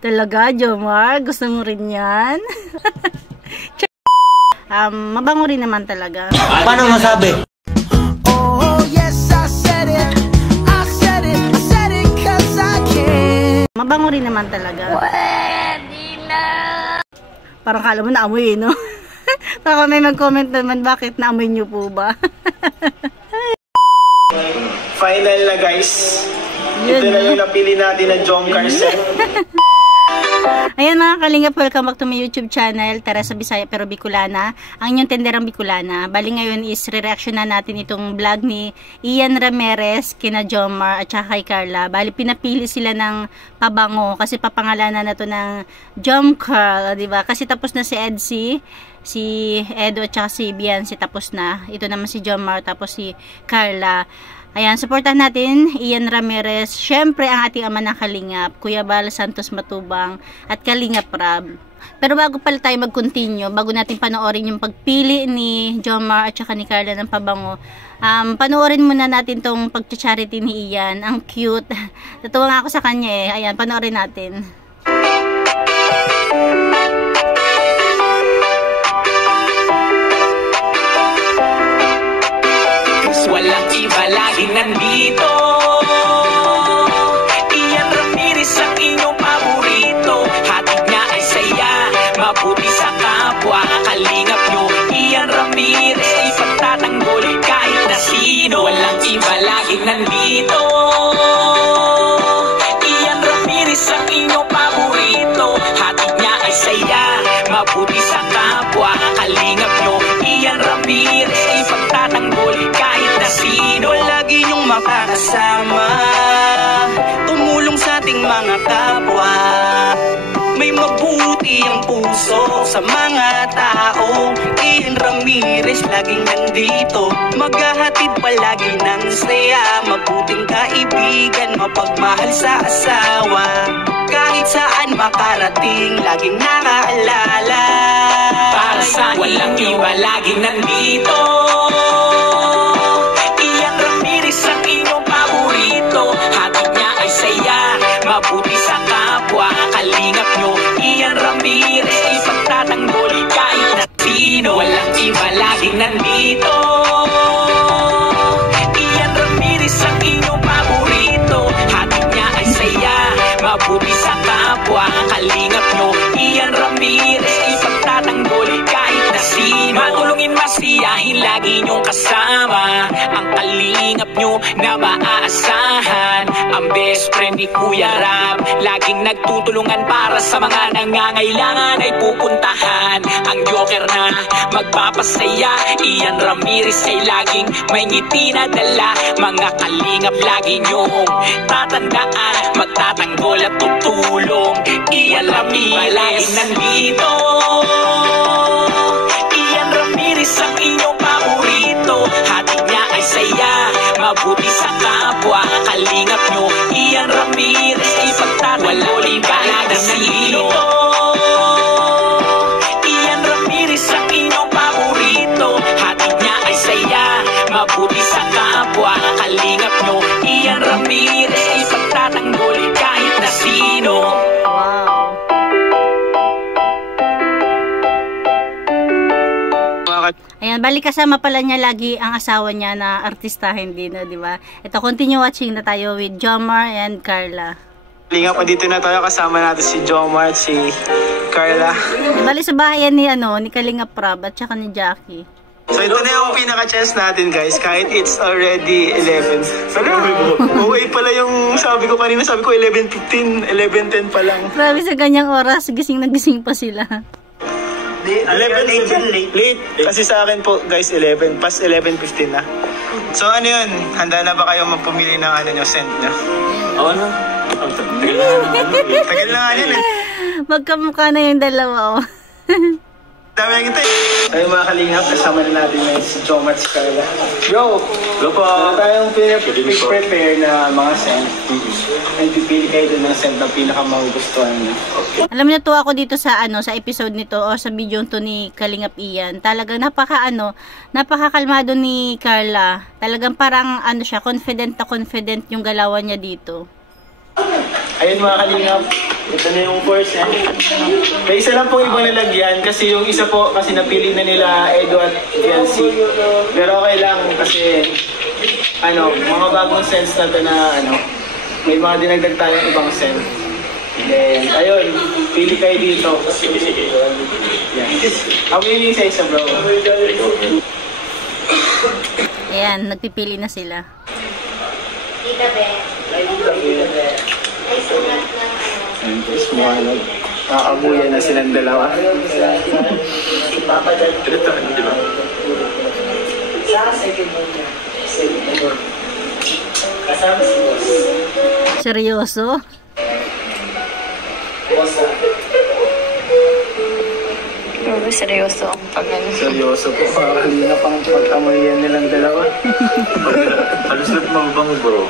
Talaga, Jomar? Gusto mo rin yan? Mabango rin naman talaga. Paano masabi? Oh yes, I said it. I said it. I said it 'cause I can. Mabango rin naman talaga. Pwede na. Parang kala mo naamoy, no? Baka may mag-comment naman, bakit naamoy nyo po ba? Final na guys. Ito na yung napili natin na Jomcar set. Ayan mga kalingap, welcome back to my YouTube channel, Teresa Bisaya pero Bicolana, ang inyong tenderang Bicolana. Bali ngayon is re-reaction na natin itong vlog ni Ian Ramirez, kina Jomar at saka kay Carla. Bali pinapili sila ng pabango kasi papangalanan na to ng Jomcar, diba? Kasi tapos na si Edsy, si Edo at saka si Biancy tapos na. Ito naman si Jomar tapos si Carla. Ayan, supportan natin Ian Ramirez, syempre ang ating ama ng Kalingap, Kuya Bal Santos Matubang at Kalingap Rab. Pero bago pala tayo mag-continue, bago natin panoorin yung pagpili ni Jomar at saka ni Carla ng pabango, panoorin muna natin tong pag-charity ni Ian. Ang cute. Natuwa nga ako sa kanya eh. Ayan, panoorin natin. Walang iba laging nandito. Ian Ramirez ang inyong paborito. Hatid niya ay saya, mabuti sa kapwa. Kalingap nyo, Ian Ramirez ay pagtatanggol kahit na sino. Walang iba laging nandito. Ian Ramirez ang inyong paborito. Hatid niya ay saya, mabuti sa kapwa. Kalingap nyo, Ian Ramirez ay pagtatanggol kahit na sino. Lagi niyong makakasama, tumulong sa ating mga kapwa. May mabuti ang puso sa mga tao. Ian Ramirez laging nandito, maghahatid palagi ng saya. Mabuting kaibigan, mapagmahal sa asawa. Kahit saan makarating, laging nakaalala. Para sa walang iba laging nandito. Ian Ramirez ang inyong paborito. Hatid niya ay saya, mabuti sa kapwa. Kalingap nyo, Ian Ramirez ay pagtatanggol kahit na sino. Walang iba laging nandito. Ian Ramirez ang inyong paborito. Hatid niya ay saya, mabuti sa kapwa. Kalingap nyo, Ian Ramirez ay pagtatanggol kahit na sino. Matulungin, masiyahin, lagi nyong kasama. Ang kalingap nyo na maaasahan. Ang best friend ni Kuya Rab, laging nagtutulungan para sa mga nangangailangan ay pupuntahan. Ang joker na magpapasaya, Ian Ramirez ay laging may ngiti na dala. Mga kalingap lagi nyong tatandaan, magtatanggol at tutulong. Ian Ramirez laging nandito. Ian Ramirez ang inyong paborito. Hatid niya ay saya, mabuti sa kapwa. Kalingap nyo, Ian Ramirez ay pagtatanggol kahit na sino. Ian Ramirez ang inyong paborito. Hatid niya ay saya, mabuti sa kapwa. Kalingap nyo, Ian Ramirez ay pagtatanggol kahit na sino. Ayan, balik kasama pala niya lagi ang asawa niya na artistahin din, no, di ba? Ito, continue watching na tayo with Jomar and Carla. Lingap, dito na tayo, kasama natin si Jomar at si Carla. Bali sa bahay yan ni Kalingap Rab at saka ni Jackie. So ito na yung pinaka-chance natin guys, kahit it's already 11. Okay pala yung sabi ko kanina, sabi ko 11:15, 11:10 pa lang. Grabe, sa ganyang oras, gising na gising pa sila. 11 late. Kasi sa akin po guys 11, past 11:15 na. So ano yun, handa na ba kayo magpumili ng ano nyo, scent nyo? Oo na. Tagal na nga yun eh. Magkamukha na yung dalawa, oh. Dami na kita eh. So yung mga kalingap, kasama na natin ngayon si Jomar at si Carla. Yo! Hello po! Meron tayong prepare na mga scent. And pipili kayo dun ng scent na pinakamagugustuhan nyo. Alam niyo to ako dito sa sa episode nito o sa video to ni Kalingap Ian. Talagang napakakalmado ni Carla. Talagang parang siya, confident yung galawan niya dito. Ayun mga kalingap, ito na yung first eh. May isa lang pong ibang nalagyan kasi yung isa po kasi napili na nila Edo at Kelsey. Pero okay lang kasi mga bagong scents na ito na may mga dinagdag tayong ibang scent. Then, ayun, pili kayo dito. Yan. Ako yun yung isa bro. Ayan, nagpipili na sila. Tita Be. Ay, sunat ng Ayun, guys, nakakabuyan na silang dalawa. Tinatahan mo, di ba? Seryoso? seryoso ang pag-ano. Seryoso po, kanina pang pag-amoyan nilang dalawa. Halos lahat mabango bro.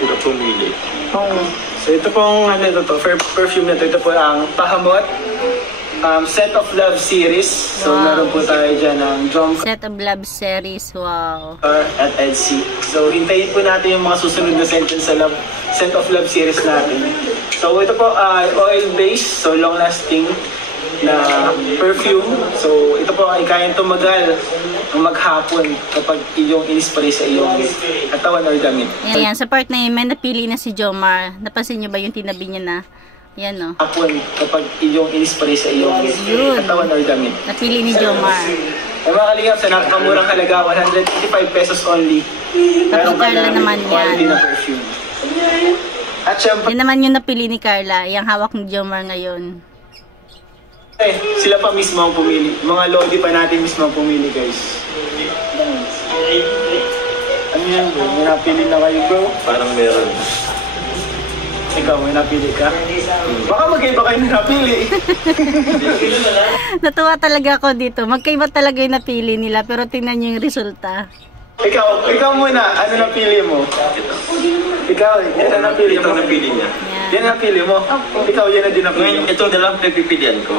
Hirap pumili. Oo. So ito pong perfume na ito po ang Pahamot Scent of Love series. So Wow. meron po tayo dyan ng John Set of Love series, wow. at Elsie. So hintayin po natin yung mga susunod na scent sa Scent of Love series natin. So ito po oil-based, so long-lasting na perfume. So ito po ay kayang tumagal ng maghapon kapag iyong in-spray sa iyong katawan or damit. Ayan, sa part na yun, may napili na si Jomar. Napansin nyo ba yung tinabi niya na? Yan o. Hapon kapag iyong in-spray sa iyong katawan or damit. Napili ni Jomar. Ay mga kalingap, sa napakamurang halaga, 125 pesos only. Meron ka Carla na naman quality yan. na perfume. At syempre, Yan naman yung napili ni Carla, yung hawak ni Jomar ngayon. sila pa mismo ang pumili. Mga lodi pa natin mismo ang pumili, guys. Ano yan bro? May napili na kayo bro? Parang meron. Ikaw, may napili ka? Baka magkaiba kayo na napili. Natuwa talaga ako dito. Magkaiba talaga yung napili nila, pero tingnan nyo yung resulta. Ikaw muna, ano napili mo? Ikaw, yan ang napili mo. Ito ang napili niya. Yan ang napili mo. Ikaw, yan ang din napili Ngayon, mo. ito na lang pagpipilian ko.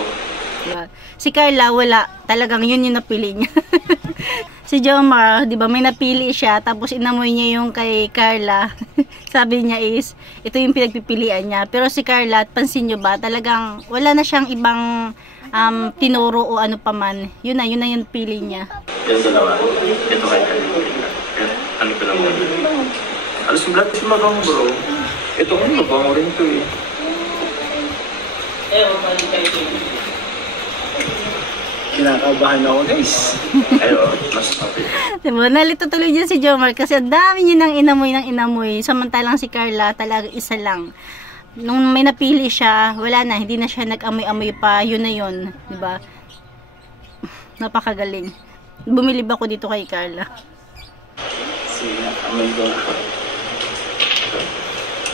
Diba? Si Carla, wala. Talagang yun yung napili niya. Si Jomar, di ba, may napili siya, tapos inamoy niya yung kay Carla. Sabi niya is, ito yung pinagpipilian niya. Pero si Carla, pansin nyo ba, talagang wala na siyang ibang tinuro o ano pa man. Yun na yung pili niya. Yan dalawa. Ito kay Kaya. Ano ko naman? Alas yung black is mabango bro. Ito nga mabango rin ito eh. Kinakabahan ako, guys. Ayo, mas happy. Diba? Nalito tuloy dyan si Jomar kasi ang dami niya ng inamoy. Samantalang si Carla talaga isa lang. Nung may napili siya, wala na, hindi na siya nag-amoy-amoy pa, yun na yun. Diba? Napakagaling. Bumilib ako dito kay Carla. Sige, amoy ko.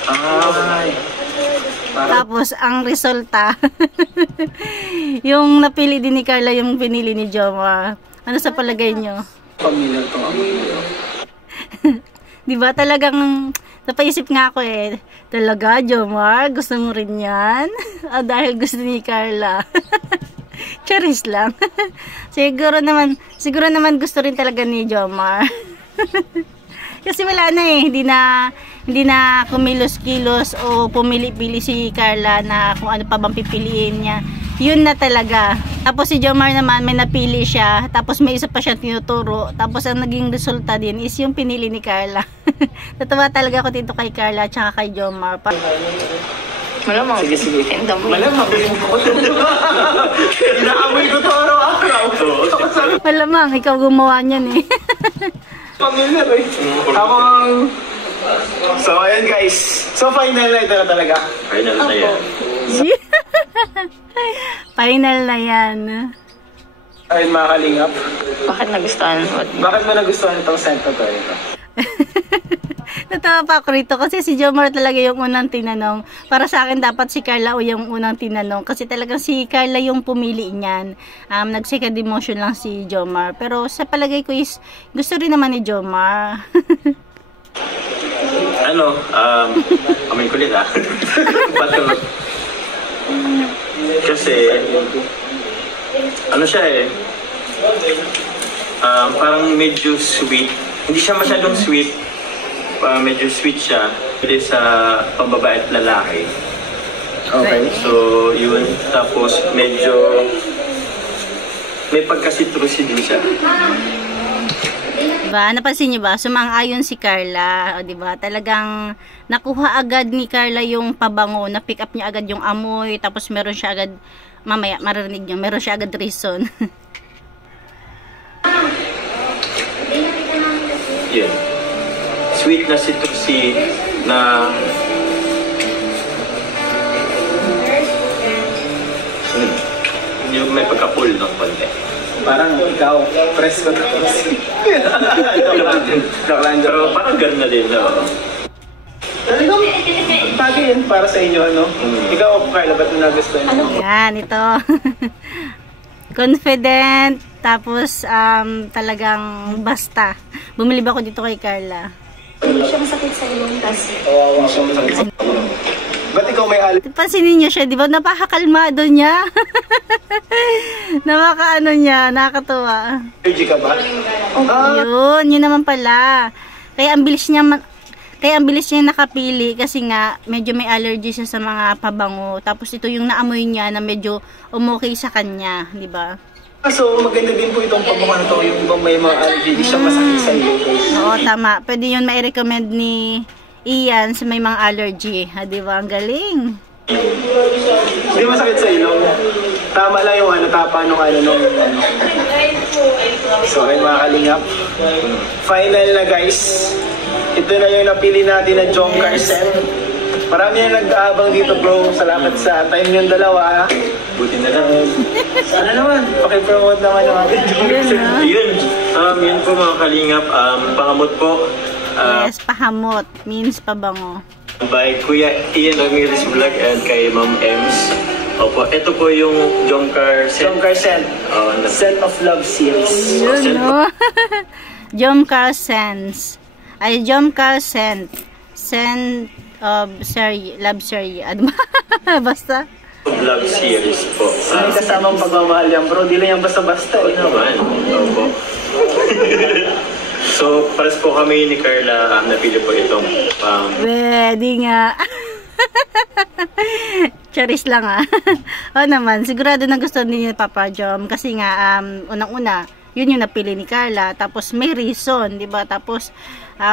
Ay. Tapos, ang resulta, yung napili din ni Carla, yung pinili ni Jomar. Ano sa palagay nyo? Familiar itong amoy nyo. Diba talagang napaisip nga ako eh. Talaga, Jomar, gusto mo rin yan? Dahil gusto ni Carla. Charis lang. siguro naman gusto rin talaga ni Jomar. Kasi wala na eh, hindi na kumilos-kilos o pumili-pili si Carla na kung ano pa bang pipiliin niya. Yun na talaga. Tapos si Jomar naman, may napili siya. Tapos may isa pa siya tinuturo. Tapos ang naging resulta din is yung pinili ni Carla. Natuwa talaga ako dito kay Carla at saka kay Jomar. Malamang. Sige. Tenda mo. Malamang. Inaamoy ko to araw-araw. Malamang, ikaw gumawa niyan eh. Familiar eh. Ako ang... So, ayan guys. So, final na ito na talaga. Final na yan. Final na yan. Ayun mga kalingap. Bakit nagustuhan mo? Bakit mo nagustuhan itong scent na to? Natawa pa ako rito kasi si Jomar talaga yung unang tinanong. Para sa akin dapat si Carla o yung unang tinanong kasi talagang si Carla yung pumili niyan. Nag-second emotion lang si Jomar. Pero sa palagay ko is gusto rin naman ni Jomar. Amoy kulit ah. Ba't kasi, ano siya eh, parang medyo sweet. Hindi siya masyadong sweet, medyo sweet siya. Pwede sa pambabae at lalaki. Okay. So, yun. Tapos, medyo may pagka-citrusy din siya. Diba? Napansin niyo ba? Sumang-ayon si Carla. O, diba? Talagang nakuha agad ni Carla yung pabango. Na-pick up niya agad yung amoy. Tapos meron siya agad, mamaya maririnig niyo, meron siya agad reason. Yun. Sweet na citrusy na yung may pagka-pull ng konti. Parang ikaw, presko na. Pero parang gano'n na din, no? Talagang bagay yun para sa inyo, ano? Ikaw, Carla, ba't mo nagustuhan mo? Yan, ito. Confident, tapos talagang basta. Bumili ba ako dito kay Carla? Hindi siya masakit sa ilong kasi. Kawawa siya masakit sa ulo. Ba't ikaw may allergy? Pansinin niyo siya, di ba? Napakakalmado niya. Napakaano niya, nakakatuwa. Allergy ka ba? Yun naman pala. Kaya ang bilis niya nakapili kasi nga medyo may allergy siya sa mga pabango. Tapos ito yung naamoy niya na medyo umokay sa kanya, di ba? So maganda din po itong pabango na to, yung ibang may mga allergy, di siya masakit sa iyo. Oo, tama. Pwede yun mai-recommend ni Ian sa may mga allergy. Ha, di ba? Ang galing. Hindi masakit sa ilong. Tama lang yung tapa nung nung So ayun mga kalingap. Final na guys. Ito na yung napili natin na Jomcar set. Marami na nag-aabang dito bro. Salamat sa time yung dalawa. Buti na lang. Ano naman? Pakipromote naman yung ating Jomcar set. Yun po mga kalingap. Pangamot po. Yes, pahamot. Means pabango. By Kuya Ian Ramirez Vlog and kay Ma'am Ems. Opo, ito po yung Jomcar set. Jomcar set. Scent of Love series. Yun, no? Jomcar Scents. Ay, Jomcar Scent. Scent of love series. Ano ba? Basta. Vlog series po. May kasamang pagmamahal yan bro. Di lang yan basta-basta eh. Naman. Opo. So, pares po kami ni Carla napili po itong Pwede nga. Charis lang O naman, sigurado na gusto din ni Papa Jom kasi nga unang-una, yun yung napili ni Carla, tapos may reason, 'di ba? Tapos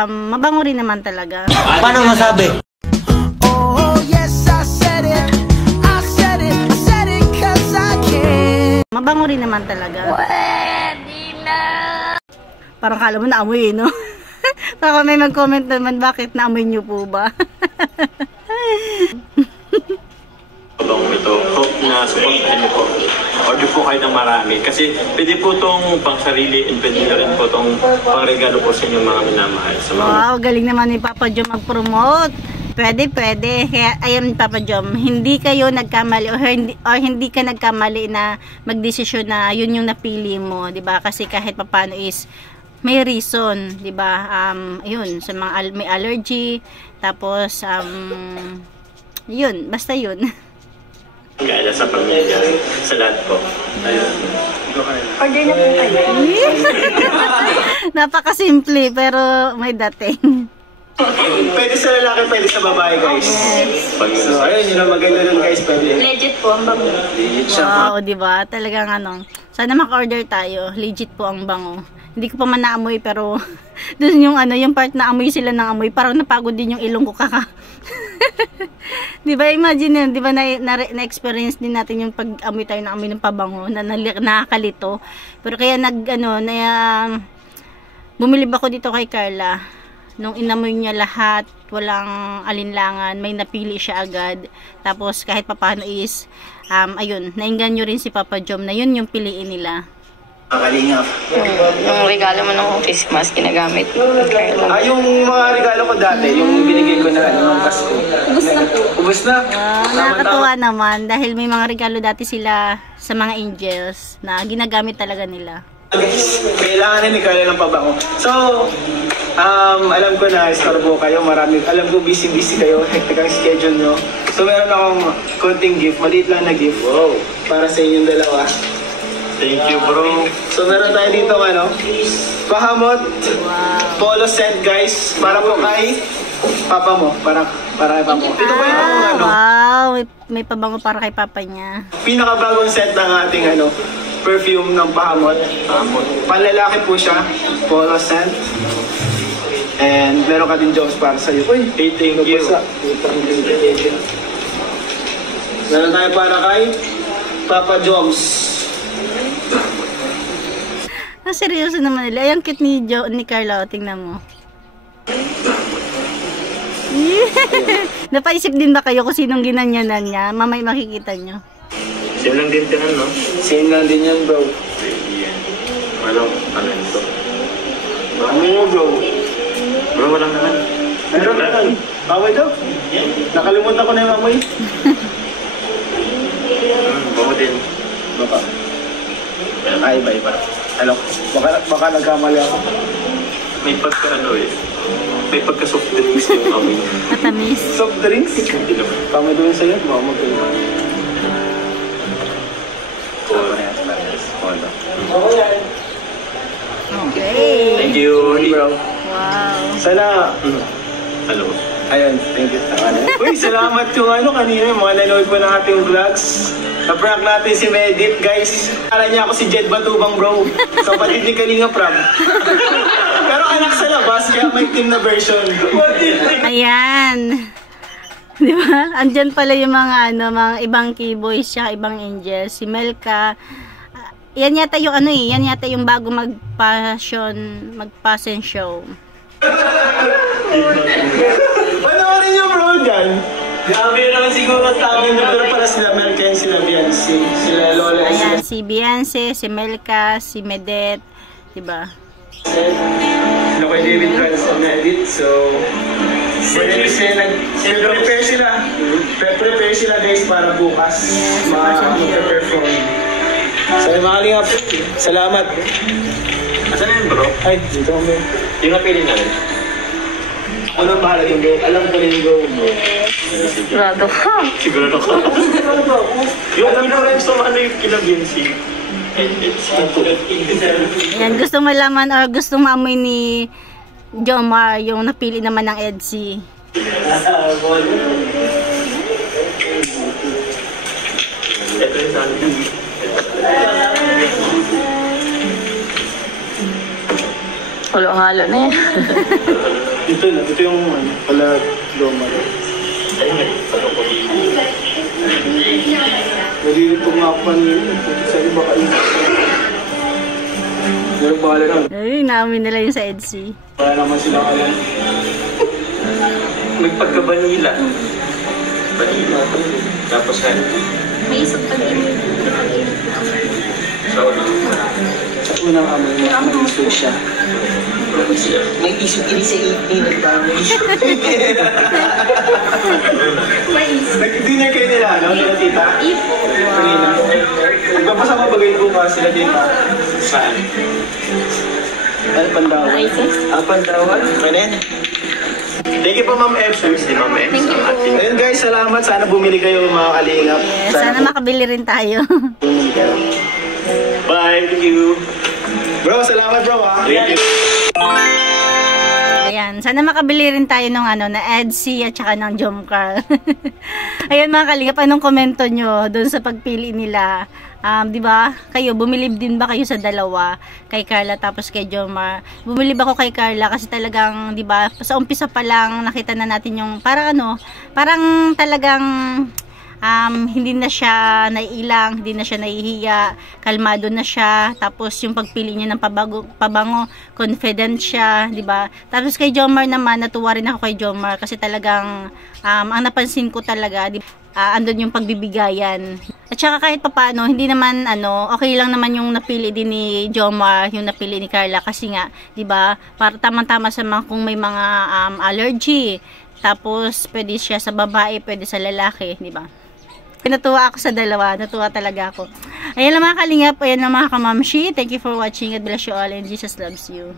mabango rin naman talaga. Paano masabi? Oh yes, I said it. I said it. I said it 'cause I can. Mabango rin naman talaga. Pwede na. Parang kala mo naamoy, no? Baka may mag-comment naman, bakit naamoy niyo po ba? Abang ito, hope na supportahan niyo po. Order po kayo ng marami. Kasi pwede po itong pang sarili and pwede na rin po itong pang regalo po sa inyong mga minamahal. Sa mga Wow, galing naman ni Papa Jom mag-promote. Pwede. Kaya, ayan Papa Jom, hindi kayo nagkamali or hindi ka nagkamali na magdesisyon na yun yung napili mo, 'di ba? Kasi kahit papaano is may reason, 'di ba? Ayun, sa mga may allergy, tapos yun, basta yun. kaya sa pamilya, sa lahat po. Ayun. Order na po kayo. Napakasimple pero may dating. Pwede sa lalaki, pwede sa babae guys. So ayun, yun ang maganda nun guys. Pwede. Legit po ang bango. Legit siya. Wow, 'di ba? Talagang sana maka-order tayo. Legit po ang bango. Hindi ko pa man naamoy pero doon yung yung part na amoy sila ng amoy, parang napagod din yung ilong ko kaka. 'Di ba? Imagine yun, 'di ba na-experience din natin yung pag-amoy tayo ng amoy ng pabango na nakakalito. Pero kaya bumili ba ako dito kay Carla. Nung inamoy niya lahat, walang alinlangan, may napili siya agad. Tapos kahit papano is ayun, nainganyo rin si Papa Jom na yun yung piliin nila. Kalingap. Yung regalo mo ng Christmas, ginagamit. Yung mga regalo ko dati, yung binigay ko na nung Pasko. Ubus na po. Ubus na? Nakakatuwa naman dahil may mga regalo dati sila sa mga angels na ginagamit talaga nila. Guys, kailangan ni Carla ng pabango. So, alam ko na istorbo kayo, alam ko busy kayo, hectic ang schedule nyo. So meron akong konting gift, maliit lang na gift. Wow. Para sa inyong dalawa. Thank you, bro. So meron tayo dito pahamot, polo set guys, para po kay Papa mo, para kay Papa mo. Ito ba yung ano? Wow, may pabango para kay papa niya. Pinakabagong set ng ating perfume ng Bahamot. Panlalaki po siya, polo scent. And meron ka din Jones para sa'yo. Uy, thank you. Meron tayo para kay Papa Jones. Seryoso naman nila. Ay, ang cute ni Carla. Tingnan mo. Napaisip din ba kayo kung sinong ginanyanan niya? Mamay makikita nyo. Same lang din tinan, no? Same lang din yan, bro. Walang ito. Ano mo, bro? Bro, walang naman. Meron naman. Amoy daw. Nakalimutan ko na yung amoy. Bango din. Baka. Ay, iba. Ano? Baka nagkamali ako. May may pagka soft drinks yung amoy. Matamis. Soft drinks? Tama doon sa'yo. Baka magkalit. Okay. Thank you, bro. Wow. Sana. Hello. Ayun, thank you. Uy, salamat yung kanina, yung mga nanood po ng ating vlogs. Na-prank natin si Medit, guys. Akala niya ako si Jed Batubang, bro. Kapatid ni Kalinga Prab. Pero anak sa labas, kaya may team na version. Ayan. Di ba? Andyan pala yung mga mga ibang keyboys siya, ibang angels. Si Melka. Yan yata yung yan yata yung bago mag-passion show. Panoorin niyo, bro, dyan. Grabe naman siguro ang tao nyo, pero para sila Melka and sila Beyonce. Sila Lola. Ayan, si Beyonce, si Melka, si Medet. Diba? Ano kay David Franz na edit, so prepare sila guys para bukas mag-perform. So mga kalingap, salamat. Asan na yun, bro? Ay, dito kami. Yung napili namin. Ano bahala yung go? Alam ko na yung go mo. Sigurado ka. Sigurado ka. Yung pinag-gusto yung kinabinsi. Yan, gusto malaman or gusto maamoy ni Jomar yung napili naman ng Edsy. Ito yung saan. Halo-halo na yan. Ito yung pala Jomar. Nalilito nga ako kanina. Sa iba kayo. Pero bahala na. Ay, naamoy nila yung sa Edsy. Wala naman sila alam. May pagka-vanilla. Vanilla. Tapos May isang pag-init. Sa unang amoy mo, mag-isog siya. May isog-ini sa init. Nag-dinner kayo nila, no? Nila tita? Ipo. Kanina. Nagpapasama bagay ko ba sila tita? Saan? Ano Pandawan? Pandawan? Manen? thank you po, Ma'am Ems. Si Ma'am Ems. Ayun guys, salamat. Sana bumili kayo mga kalingap. Yes, sana makabili rin tayo. Bumili kayo. Bye. Thank you. Bro, salamat bro ha. Thank you. Ayan, sana makabili rin tayo ng na Edsy at saka ng Jomcar. Ayan mga kalingap, anong komento nyo doon sa pagpili nila? Di ba? Kayo, bumilib din ba kayo sa dalawa? Kay Carla tapos kay Jomar? Bumilib ako kay Carla kasi talagang, di ba, sa umpisa pa lang nakita na natin yung parang talagang hindi na siya naiilang, hindi na siya nahihiya, kalmado na siya, tapos yung pagpili niya ng pabango, confident siya, di ba? Tapos kay Jomar naman, natuwa rin ako kay Jomar kasi talagang ang napansin ko talaga, andun yung pagbibigayan. At saka kahit papaano, hindi naman okay lang naman yung napili din ni Jomar, yung napili ni Carla kasi nga, 'di ba? Para tamang-tama sa mga kung may mga allergy. Tapos pwede siya sa babae, pwede sa lalaki, 'di ba? Natuwa ako sa dalawa, natuwa talaga ako. Ayan lang mga kalingap, ayan lang mga kamamshi. Thank you for watching. God bless you all and Jesus loves you.